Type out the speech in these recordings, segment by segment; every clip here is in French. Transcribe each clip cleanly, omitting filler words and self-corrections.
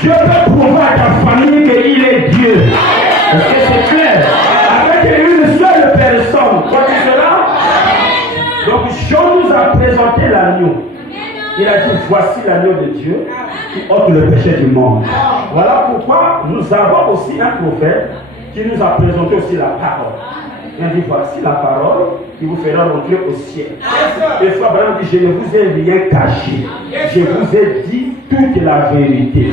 Dieu peut prouver à ta famille qu'il est Dieu. Est-ce que c'est clair? Avec une seule personne. Voici cela? Donc Jean nous a présenté l'agneau. Il a dit, voici l'agneau de Dieu qui ôte le péché du monde. Voilà pourquoi nous avons aussi un prophète qui nous a présenté aussi la parole. Il a dit, voici la parole qui vous fera rentrer au ciel. Et Frère Branham dit, je ne vous ai rien caché. Je vous ai dit toute la vérité.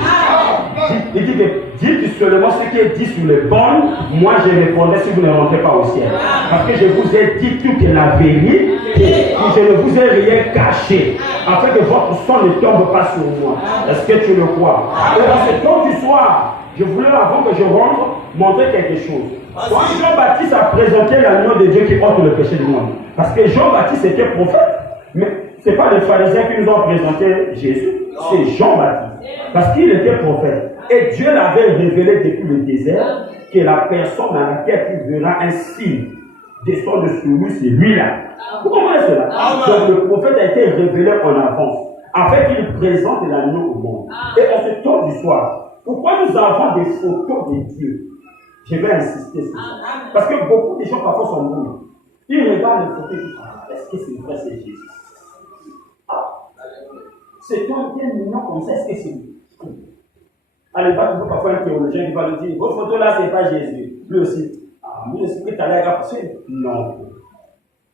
Il dit, dites seulement ce qui est dit sur les bornes. Moi, je répondrai si vous ne rentrez pas au ciel. Parce que je vous ai dit toute la vérité. Et je ne vous ai rien caché. Afin que votre sang ne tombe pas sur moi. Est-ce que tu le crois? Et dans ce temps du soir, je voulais, avant que je rentre, montrer quelque chose. Quand Jean-Baptiste a présenté l'agneau de Dieu qui ôte le péché du monde. Parce que Jean-Baptiste était prophète. Mais ce n'est pas les pharisiens qui nous ont présenté Jésus. C'est Jean-Baptiste. Parce qu'il était prophète. Et Dieu l'avait révélé depuis le désert que la personne dans laquelle il verra un signe descendre sur lui, c'est lui-là. Vous comprenez cela? Donc le prophète a été révélé en avance, afin qu'il présente l'agneau au monde. Et en ce temps du soir, pourquoi nous avons des photos de Dieu? Je vais insister sur ça. Parce que beaucoup de gens parfois sont mouillés. Ils regardent les photos et disent, est-ce que c'est vrai, c'est Jésus? C'est toi qui es mignon comme ça, est-ce que c'est lui? Allez, va toujours parfois un théologien qui va lui dire, votre photo là, c'est pas Jésus. Lui aussi. Lui aussi, tu as l'air passer. Non.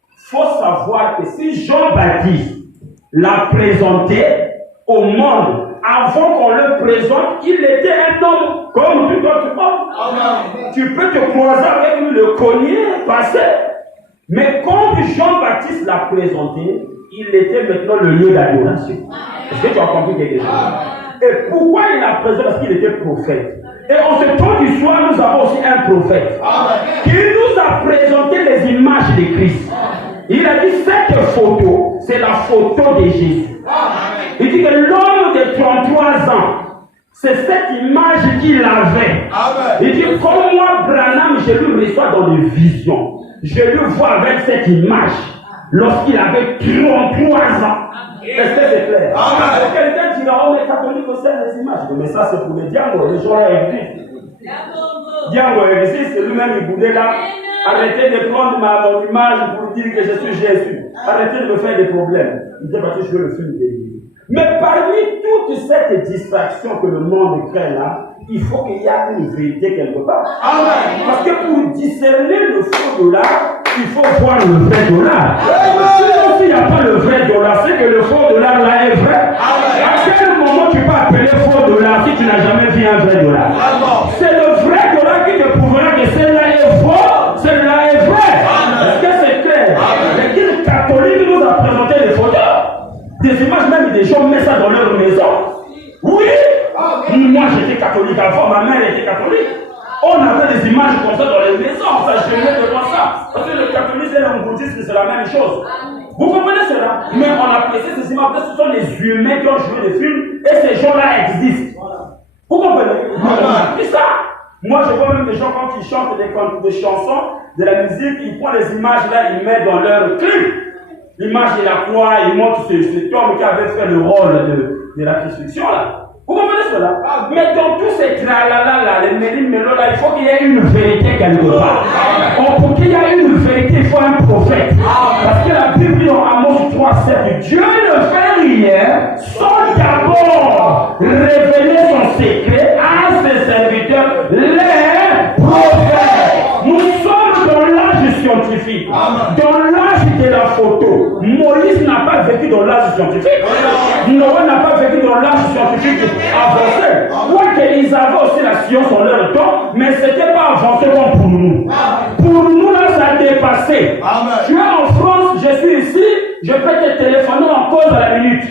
Il faut savoir que si Jean-Baptiste l'a présenté au monde, avant qu'on le présente, il était un homme comme tout autre homme. Tu peux te croiser avec lui, le cogner, passer. Mais quand Jean-Baptiste l'a présenté, il était maintenant le lieu d'adoration. Est-ce que tu as compris quelque chose? Et pourquoi il l'a présenté? Parce qu'il était prophète. Et en ce temps du soir, nous avons aussi un prophète qui nous a présenté les images de Christ. Il a dit, cette photo, c'est la photo de Jésus. Il dit que l'homme de 33 ans, c'est cette image qu'il avait. Il dit, comme moi, Branham, je lui reçois dans des visions. Je lui vois avec cette image lorsqu'il avait 33 ans. Est-ce que c'est clair? Quelqu'un dira, oh, les catholiques aussi les images. Mais ça, c'est pour les diables. Les gens là existent. Diable existe, lui-même, il voulait là. Arrêtez de prendre mon image pour dire que je suis Jésus. Arrêtez de me faire des problèmes. Il dit, parce que je veux le film de Dieu. Mais parmi toute cette distraction que le monde crée là, il faut qu'il y ait une vérité quelque part. Amen. Parce que pour discerner le faux dollar, il faut voir le vrai dollar. Sinon, s'il n'y a pas le vrai dollar, c'est que le faux dollar là est vrai. Amen. À quel moment tu peux appeler faux dollar si tu n'as jamais vu un vrai dollar? C'est le vrai dollar qui te prouvera que celle-là est faux, celle-là est vrai. Est-ce que c'est clair? L'Église catholique nous a présenté des photos, des images, même des gens mettent ça dans leur maison. Oui. Moi j'étais catholique avant, ma mère était catholique. On avait des images comme ça dans les maisons, ça gênait de voir ça. Parce que le catholisme et le bouddhisme, c'est la même chose. Vous comprenez cela? Mais on apprécie ces images parce que ce sont les humains qui ont joué des films et ces gens-là existent. Vous comprenez? On a appris ça. Moi je vois même des gens quand ils chantent des chansons, de la musique, ils prennent les images là, ils mettent dans leur clip. L'image de la croix, ils montrent cet homme qui avait fait le rôle de la crucifixion là. Vous comprenez cela? Mais dans tous ces tralala là, les méli-mélo là, il faut qu'il y ait une vérité quelque part. Pour qu'il y ait une vérité, il faut un prophète. Parce que la Bible dit en Amos 3:7, Dieu ne fait rien sans d'abord révéler son secret à ses serviteurs, les prophètes. Nous sommes dans l'âge scientifique, dans l'âge de la photo. Moïse n'a pas vécu dans l'âge scientifique. Noé n'a pas vécu dans l'âge scientifique avancé. Quoique ils avaient aussi la science en leur temps, mais ce n'était pas avancé comme pour nous. Pour nous, là, ça a dépassé. Tu es en France, je suis ici, je peux te téléphoner en cause à la minute.